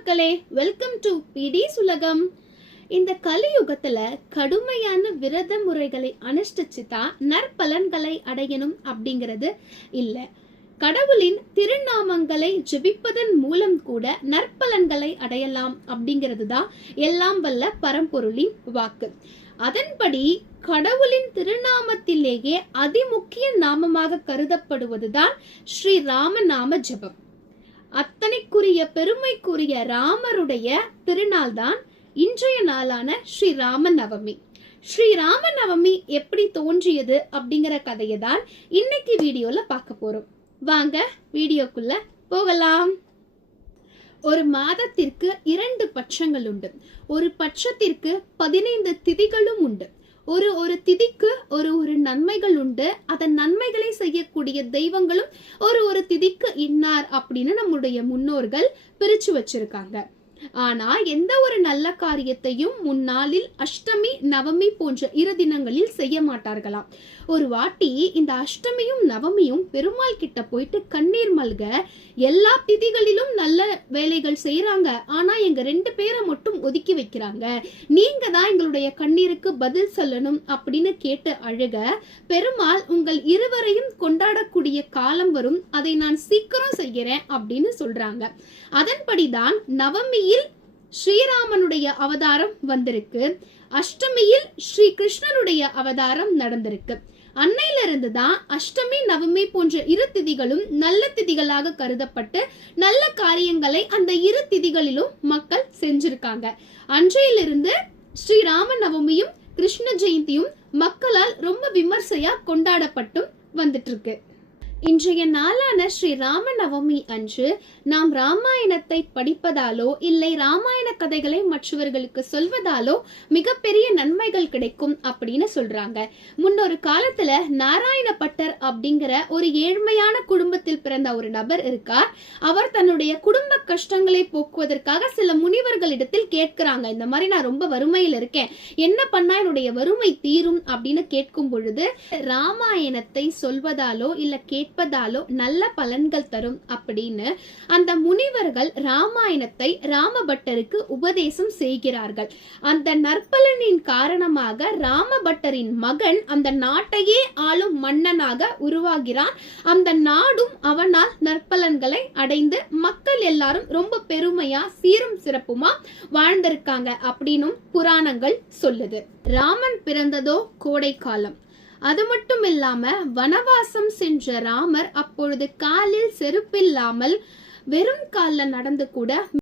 மக்களே, welcome to பிடிஸ் உலகம். இந்த கலியுகத்துல கடுமையான விரத முறைகளை அனுஷ்டிச்சுதான் நற்பலன்களை அடையணும் அப்படிங்கிறது இல்ல. கடவுளின் திருநாமங்களை ஜெபிப்பதன் மூலம் கூட நற்பலன்களை அடையலாம் அப்படிங்கிறது தான் எல்லாம் வல்ல பரம்பொருளின் வாக்கு. அதன்படி கடவுளின் திருநாமத்திலேயே அதிமுக்கிய நாமமாக கருதப்படுவதுதான் ஸ்ரீ ராமநாம ஜபம். அத்தனைக்குரிய பெருமைக்குரிய ராமருடைய திருநாள் தான் இன்றைய நாளான ஸ்ரீ ராம நவமி. ஸ்ரீ ராம நவமி எப்படி தோன்றியது அப்படிங்கிற கதையை தான் இன்னைக்கு வீடியோல பார்க்க போறோம். வாங்க வீடியோக்குள்ள போகலாம். ஒரு மாதத்திற்கு 2 பட்சங்கள் உண்டு. ஒரு பட்சத்திற்கு 15 திதிகளும் உண்டு. ஒரு திதிக்கு ஒரு நன்மைகள் உண்டு. அதன் நன்மைகளை செய்யக்கூடிய தெய்வங்களும் ஒரு திதிக்கு இன்னார் அப்படின்னு நம்முடைய முன்னோர்கள் பிரிச்சு வச்சிருக்காங்க. ஆனா எந்த ஒரு நல்ல காரியத்தையும் முன்னாளில் அஷ்டமி நவமி போன்ற 2 தினங்களில் செய்ய மாட்டார்களாம். ஒரு வாட்டி இந்த அஷ்டமியும் நவமியும் பெருமாள் கிட்ட போயிட்டு கண்ணீர் மல்க, எல்லா திதிகளிலும் நல்ல வேலைகள் செய்யறாங்க, ஆனா எங்க 2 பேரை மட்டும் ஒதுக்கி வைக்கிறாங்க, நீங்க தான் எங்களுடைய கண்ணீருக்கு பதில் சொல்லணும் அப்படின்னு கேட்டு அழுக, பெருமாள் உங்கள் இருவரையும் கொண்டாடக்கூடிய காலம் வரும், அதை நான் சீக்கிரம் செய்கிறேன் அப்படின்னு சொல்றாங்க. அதன்படிதான் நவமியில் ஸ்ரீராமனுடைய அவதாரம் வந்திருக்கு. அஷ்டமியில் ஸ்ரீ கிருஷ்ணனுடைய அவதாரம் நடந்திருக்கு. அன்னையிலிருந்து தான் அஷ்டமி நவமி போன்ற 2 திதிகளும் நல்ல திதிகளாக கருதப்பட்டு நல்ல காரியங்களை அந்த 2 திதிகளிலும் மக்கள் செஞ்சிருக்காங்க. அன்றையிலிருந்து ஸ்ரீராம நவமியும் கிருஷ்ண ஜெயந்தியும் மக்களால் ரொம்ப விமர்சையா கொண்டாடப்பட்டும் வந்துட்டு இருக்கு. இன்றைய நாளான ஸ்ரீ ராம நவமி அன்று நாம் ராமாயணத்தை படிப்பதாலோ இல்லை ராமாயண கதைகளை மற்றவர்களுக்கு சொல்வதாலோ மிகப்பெரிய நன்மைகள் கிடைக்கும் அப்படின்னு சொல்றாங்க. முன்னொரு காலத்துல நாராயணப்பட்டர் அப்படிங்கிற ஒரு ஏழ்மையான குடும்பத்தில் பிறந்த ஒரு நபர் இருக்கார். அவர் தன்னுடைய குடும்ப கஷ்டங்களை போக்குவதற்காக சில முனிவர்களிடத்தில் கேட்கிறாங்க, இந்த மாதிரி நான் ரொம்ப வறுமையில் இருக்கேன், என்ன பண்ணா என்னுடைய வறுமை தீரும் அப்படின்னு கேட்கும் பொழுது, ராமாயணத்தை சொல்வதாலோ இல்ல கேட்பதாலோ நல்ல பலன்கள் தரும் அப்படின்னு அந்த முனிவர்கள் ராமாயணத்தை ராமபட்டருக்கு உபதேசம் செய்கிறார்கள். அந்த நற்பலனின் காரணமாக ராமபட்டரின் மகன் அந்த நாட்டையே ஆளும் மன்னனாக உருவாகிறான். அந்த நாடும் அவனால் நற்பலன்களை அடைந்து மக்கள் எல்லாரும் ரொம்ப பெருமையா சீரும் சிறப்புமா வாழ்ந்திருக்காங்க அப்படின்னும் புராணங்கள் சொல்லுது. ராமன் பிறந்ததோ கோடை காலம். அது மட்டும் இல்லாம வனவாசம் சென்ற ராமர் அப்பொழுது காலில் செருப்பில்லாமல் வெறும் கால்ல நடந்து கூட